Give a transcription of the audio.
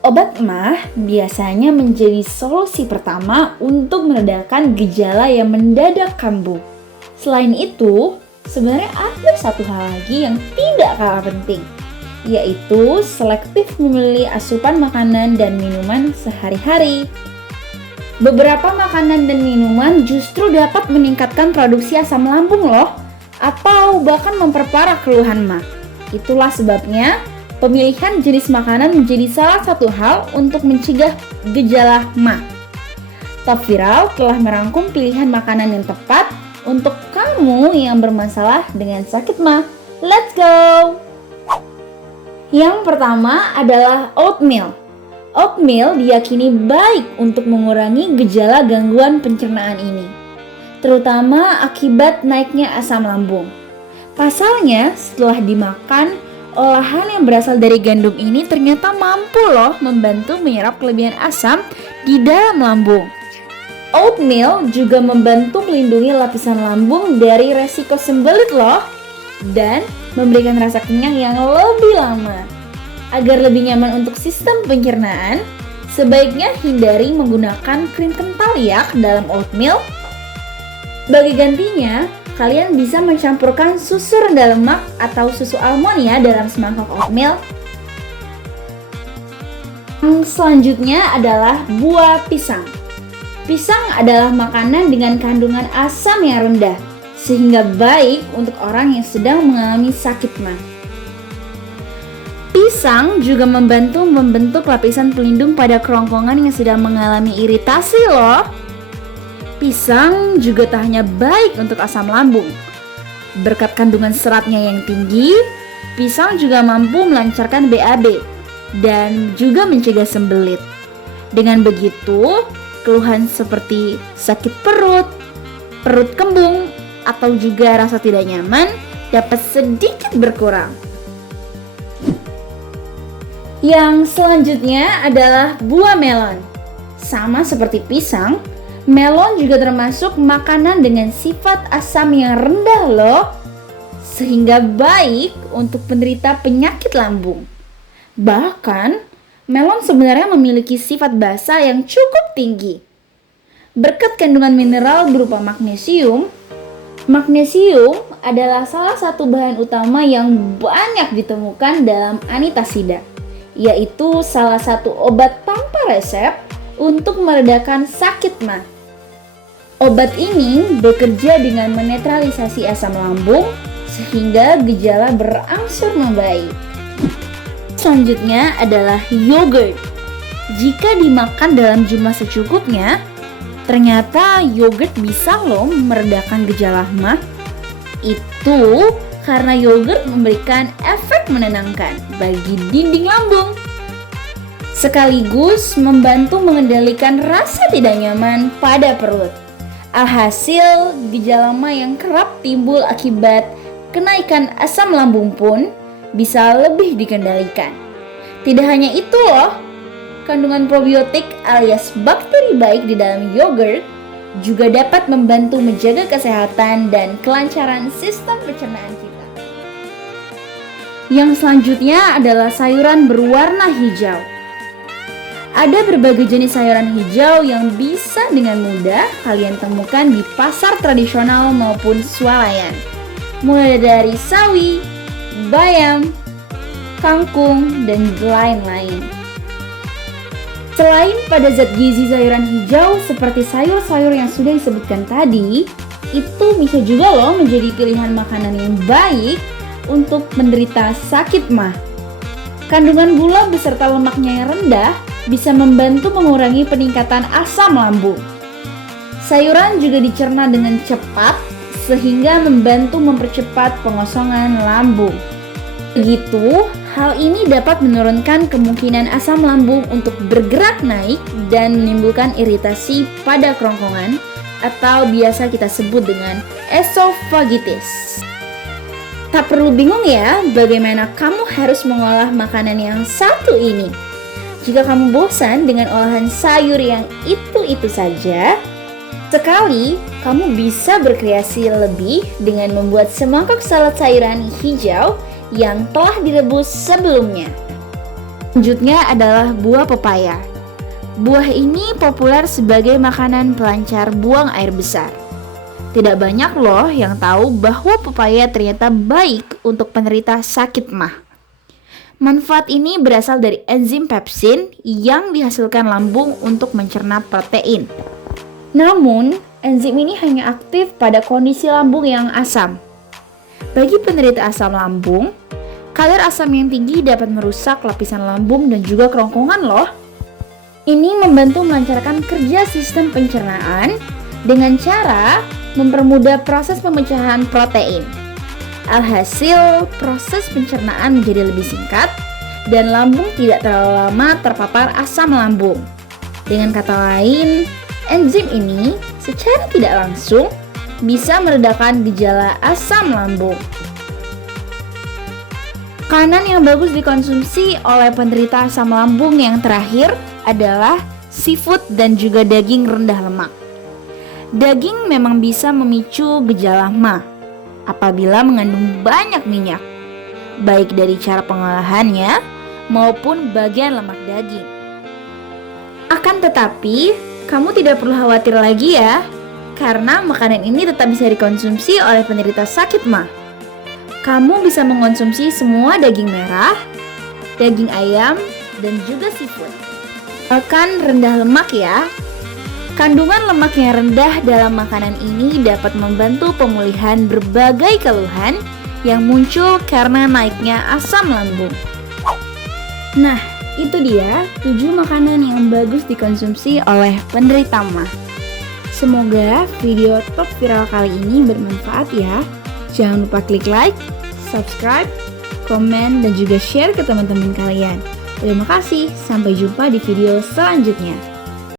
Obat MAH biasanya menjadi solusi pertama untuk meredakan gejala yang mendadak kambuh. Selain itu, sebenarnya ada satu hal lagi yang tidak kalah penting, yaitu selektif memilih asupan makanan dan minuman sehari-hari. Beberapa makanan dan minuman justru dapat meningkatkan produksi asam lambung loh, atau bahkan memperparah keluhan MAH. Itulah sebabnya pemilihan jenis makanan menjadi salah satu hal untuk mencegah gejala MAH. Top Viral telah merangkum pilihan makanan yang tepat untuk kamu yang bermasalah dengan sakit MAH. Let's go! Yang pertama adalah oatmeal. Oatmeal diyakini baik untuk mengurangi gejala gangguan pencernaan ini, terutama akibat naiknya asam lambung. Pasalnya, setelah dimakan, olahan yang berasal dari gandum ini ternyata mampu loh membantu menyerap kelebihan asam di dalam lambung. Oatmeal juga membantu melindungi lapisan lambung dari resiko sembelit loh, dan memberikan rasa kenyang yang lebih lama. Agar lebih nyaman untuk sistem pencernaan, sebaiknya hindari menggunakan krim kental ya dalam oatmeal. Bagi gantinya, kalian bisa mencampurkan susu rendah lemak atau susu almond ya dalam semangkok oatmeal. Yang selanjutnya adalah buah pisang. Pisang adalah makanan dengan kandungan asam yang rendah, sehingga baik untuk orang yang sedang mengalami sakit MAH. Pisang juga membantu membentuk lapisan pelindung pada kerongkongan yang sedang mengalami iritasi loh. Pisang juga tak hanya baik untuk asam lambung. Berkat kandungan seratnya yang tinggi, pisang juga mampu melancarkan BAB dan juga mencegah sembelit. Dengan begitu, keluhan seperti sakit perut, perut kembung, atau juga rasa tidak nyaman dapat sedikit berkurang. Yang selanjutnya adalah buah melon. Sama seperti pisang, melon juga termasuk makanan dengan sifat asam yang rendah loh, sehingga baik untuk penderita penyakit lambung. Bahkan, melon sebenarnya memiliki sifat basa yang cukup tinggi. Berkat kandungan mineral berupa magnesium, magnesium adalah salah satu bahan utama yang banyak ditemukan dalam antasida, yaitu salah satu obat tanpa resep untuk meredakan sakit MAH. Obat ini bekerja dengan menetralisasi asam lambung sehingga gejala berangsur membaik. Selanjutnya adalah yogurt. Jika dimakan dalam jumlah secukupnya, ternyata yogurt bisa loh meredakan gejala MAH. Itu karena yogurt memberikan efek menenangkan bagi dinding lambung, sekaligus membantu mengendalikan rasa tidak nyaman pada perut. Alhasil, gejala MAH yang kerap timbul akibat kenaikan asam lambung pun bisa lebih dikendalikan. Tidak hanya itu loh, kandungan probiotik alias bakteri baik di dalam yogurt juga dapat membantu menjaga kesehatan dan kelancaran sistem pencernaan kita. Yang selanjutnya adalah sayuran berwarna hijau. Ada berbagai jenis sayuran hijau yang bisa dengan mudah kalian temukan di pasar tradisional maupun swalayan. Mulai dari sawi, bayam, kangkung, dan lain-lain. Selain pada zat gizi sayuran hijau seperti sayur-sayur yang sudah disebutkan tadi, itu bisa juga loh menjadi pilihan makanan yang baik untuk menderita sakit MAH. Kandungan gula beserta lemaknya yang rendah bisa membantu mengurangi peningkatan asam lambung. Sayuran juga dicerna dengan cepat sehingga membantu mempercepat pengosongan lambung. Begitu, hal ini dapat menurunkan kemungkinan asam lambung untuk bergerak naik dan menimbulkan iritasi pada kerongkongan atau biasa kita sebut dengan esophagitis. Tak perlu bingung ya bagaimana kamu harus mengolah makanan yang satu ini. Jika kamu bosan dengan olahan sayur yang itu-itu saja, sekali kamu bisa berkreasi lebih dengan membuat semangkok salad sayuran hijau yang telah direbus sebelumnya. Selanjutnya adalah buah pepaya. Buah ini populer sebagai makanan pelancar buang air besar. Tidak banyak loh yang tahu bahwa pepaya ternyata baik untuk penderita sakit MAH. Manfaat ini berasal dari enzim pepsin yang dihasilkan lambung untuk mencerna protein. Namun, enzim ini hanya aktif pada kondisi lambung yang asam. Bagi penderita asam lambung, kadar asam yang tinggi dapat merusak lapisan lambung dan juga kerongkongan loh. Ini membantu melancarkan kerja sistem pencernaan dengan cara mempermudah proses pemecahan protein. Alhasil, proses pencernaan menjadi lebih singkat dan lambung tidak terlalu lama terpapar asam lambung. Dengan kata lain, enzim ini secara tidak langsung bisa meredakan gejala asam lambung. Makanan yang bagus dikonsumsi oleh penderita asam lambung yang terakhir adalah seafood dan juga daging rendah lemak. Daging memang bisa memicu gejala MAH apabila mengandung banyak minyak, baik dari cara pengolahannya maupun bagian lemak daging. Akan tetapi, kamu tidak perlu khawatir lagi ya, karena makanan ini tetap bisa dikonsumsi oleh penderita sakit MAH. Kamu bisa mengonsumsi semua daging merah, daging ayam, dan juga seafood. Makan rendah lemak ya. Kandungan lemak yang rendah dalam makanan ini dapat membantu pemulihan berbagai keluhan yang muncul karena naiknya asam lambung. Nah, itu dia 7 makanan yang bagus dikonsumsi oleh penderita MAH. Semoga video top viral kali ini bermanfaat ya. Jangan lupa klik like, subscribe, komen, dan juga share ke teman-teman kalian. Terima kasih, sampai jumpa di video selanjutnya.